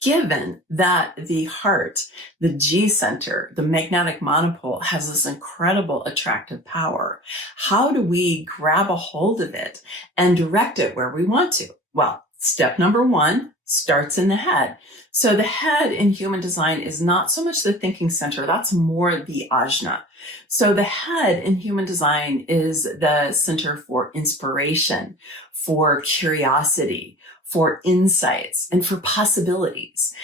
Given that the heart, the G center, the magnetic monopole has this incredible attractive power, how do we grab a hold of it and direct it where we want to? Well, step number one starts in the head. So the head in human design is not so much the thinking center, that's more the ajna. So the head in human design is the center for inspiration, for curiosity, for insights, and for possibilities.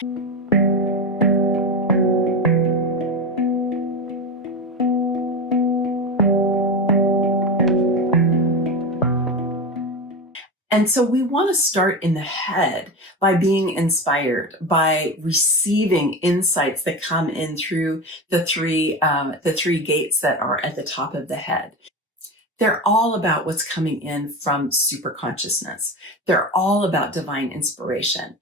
And so we want to start in the head by being inspired, by receiving insights that come in through the three gates that are at the top of the head. They're all about what's coming in from superconsciousness. They're all about divine inspiration.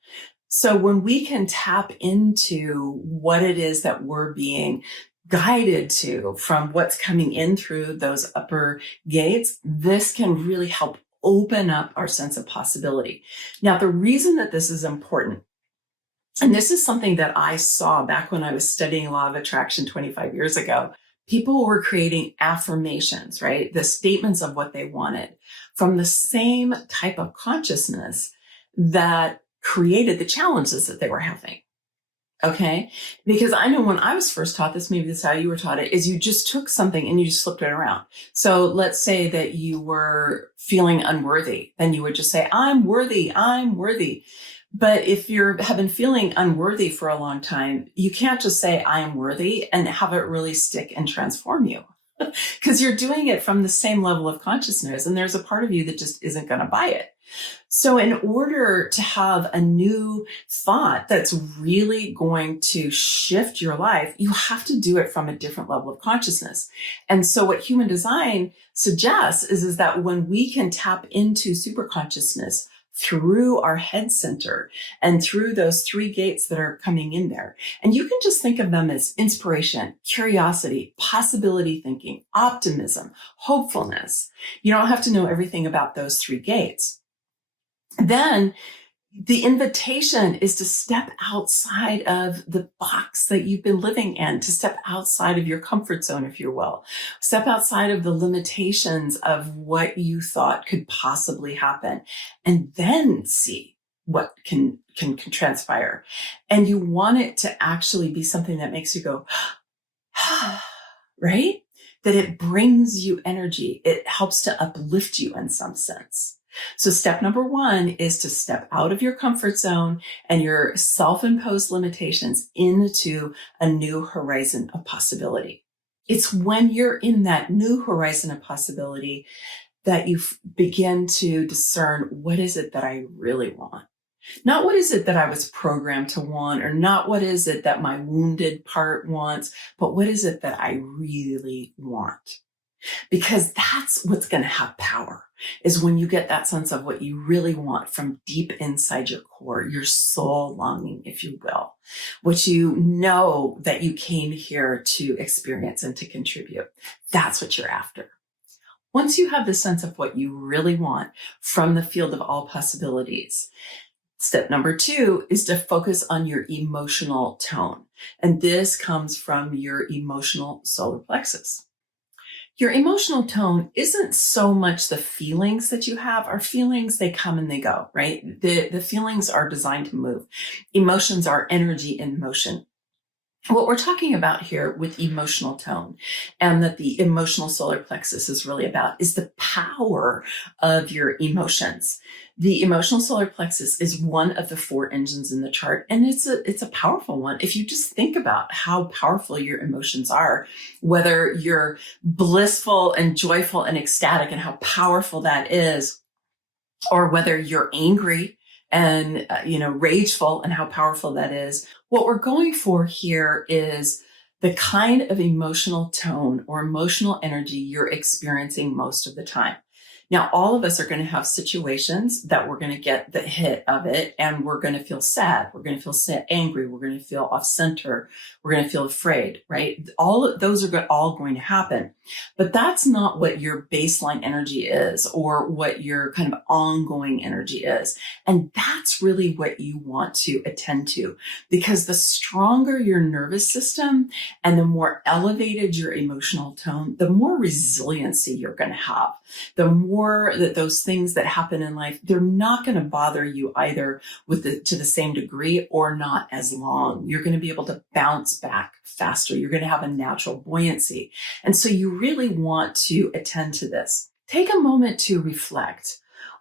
So when we can tap into what it is that we're being guided to from what's coming in through those upper gates, this can really help open up our sense of possibility. Now, the reason that this is important, and this is something that I saw back when I was studying law of attraction 25 years ago, people were creating affirmations, right? The statements of what they wanted from the same type of consciousness that created the challenges that they were having. Okay. Because I know when I was first taught this, maybe this is how you were taught it, is you just took something and you just flipped it around. So let's say that you were feeling unworthy, then you would just say, I'm worthy, I'm worthy. But if you have been feeling unworthy for a long time, you can't just say, I am worthy and have it really stick and transform you. Because you're doing it from the same level of consciousness. And there's a part of you that just isn't going to buy it. So in order to have a new thought that's really going to shift your life, you have to do it from a different level of consciousness. And so what human design suggests is that when we can tap into superconsciousness through our head center and through those three gates that are coming in there, and you can just think of them as inspiration, curiosity, possibility thinking, optimism, hopefulness. You don't have to know everything about those three gates. Then the invitation is to step outside of the box that you've been living in, to step outside of your comfort zone, if you will. Step outside of the limitations of what you thought could possibly happen, and then see what can transpire. And you want it to actually be something that makes you go, right? That it brings you energy. It helps to uplift you in some sense. So step number one is to step out of your comfort zone and your self-imposed limitations into a new horizon of possibility. It's when you're in that new horizon of possibility that you begin to discern, what is it that I really want? Not what is it that I was programmed to want, or not what is it that my wounded part wants, but what is it that I really want? Because that's what's going to have power, is when you get that sense of what you really want from deep inside your core, your soul longing, if you will, what you know that you came here to experience and to contribute. That's what you're after. Once you have the sense of what you really want from the field of all possibilities, step number two is to focus on your emotional tone. And this comes from your emotional solar plexus. Your emotional tone isn't so much the feelings that you have. Our feelings, they come and they go, right? The feelings are designed to move. Emotions are energy in motion. What we're talking about here with emotional tone, and that the emotional solar plexus is really about, is the power of your emotions. The emotional solar plexus is one of the four engines in the chart, and it's a powerful one. If you just think about how powerful your emotions are, whether you're blissful and joyful and ecstatic and how powerful that is, or whether you're angry and rageful and how powerful that is. What we're going for here is the kind of emotional tone or emotional energy you're experiencing most of the time. Now, all of us are going to have situations that we're going to get the hit of it, and we're going to feel sad. We're going to feel sad, angry. We're going to feel off center. We're going to feel afraid, right? All of those are all going to happen. But that's not what your baseline energy is, or what your kind of ongoing energy is. And that's really what you want to attend to, because the stronger your nervous system and the more elevated your emotional tone, the more resiliency you're going to have. The more that those things that happen in life, they're not going to bother you either to the same degree, or not as long. You're going to be able to bounce back faster. You're going to have a natural buoyancy. And so you really want to attend to this. Take a moment to reflect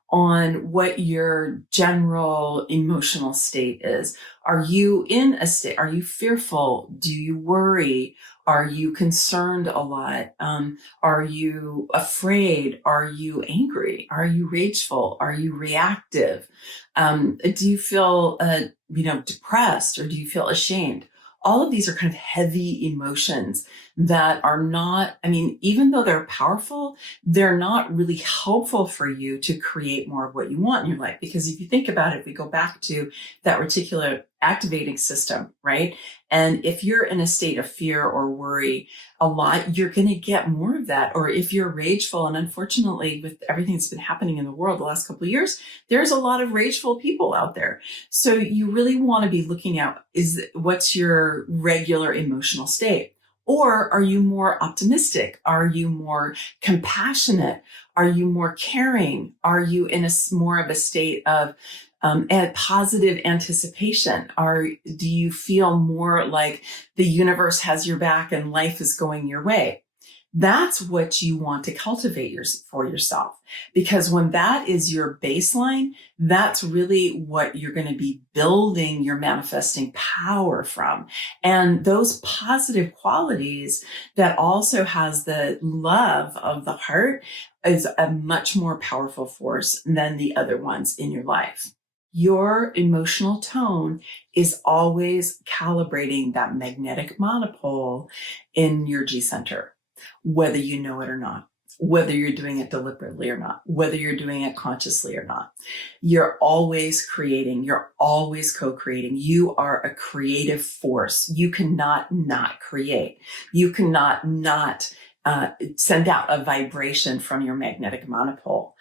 on what your general emotional state is. Are you in a state? Are you fearful? Do you worry? Are you concerned a lot? Are you afraid? Are you angry? Are you rageful? Are you reactive? Do you feel, depressed, or do you feel ashamed? All of these are kind of heavy emotions that are not, even though they're powerful, they're not really helpful for you to create more of what you want in your life. Because if you think about it, if we go back to that reticular activating system, right? And if you're in a state of fear or worry a lot, you're going to get more of that. Or if you're rageful, and unfortunately, with everything that's been happening in the world the last couple of years, there's a lot of rageful people out there. So you really want to be looking at what's your regular emotional state? Or are you more optimistic? Are you more compassionate? Are you more caring? Are you in more of a state of positive anticipation? Do you feel more like the universe has your back and life is going your way? That's what you want to cultivate for yourself. Because when that is your baseline, that's really what you're going to be building your manifesting power from. And those positive qualities that also has the love of the heart is a much more powerful force than the other ones in your life. Your emotional tone is always calibrating that magnetic monopole in your G center, whether you know it or not, whether you're doing it deliberately or not, whether you're doing it consciously or not. You're always creating. You're always co-creating. You are a creative force. You cannot not create. You cannot not send out a vibration from your magnetic monopole.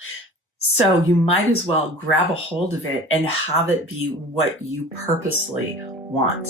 So you might as well grab a hold of it and have it be what you purposely want.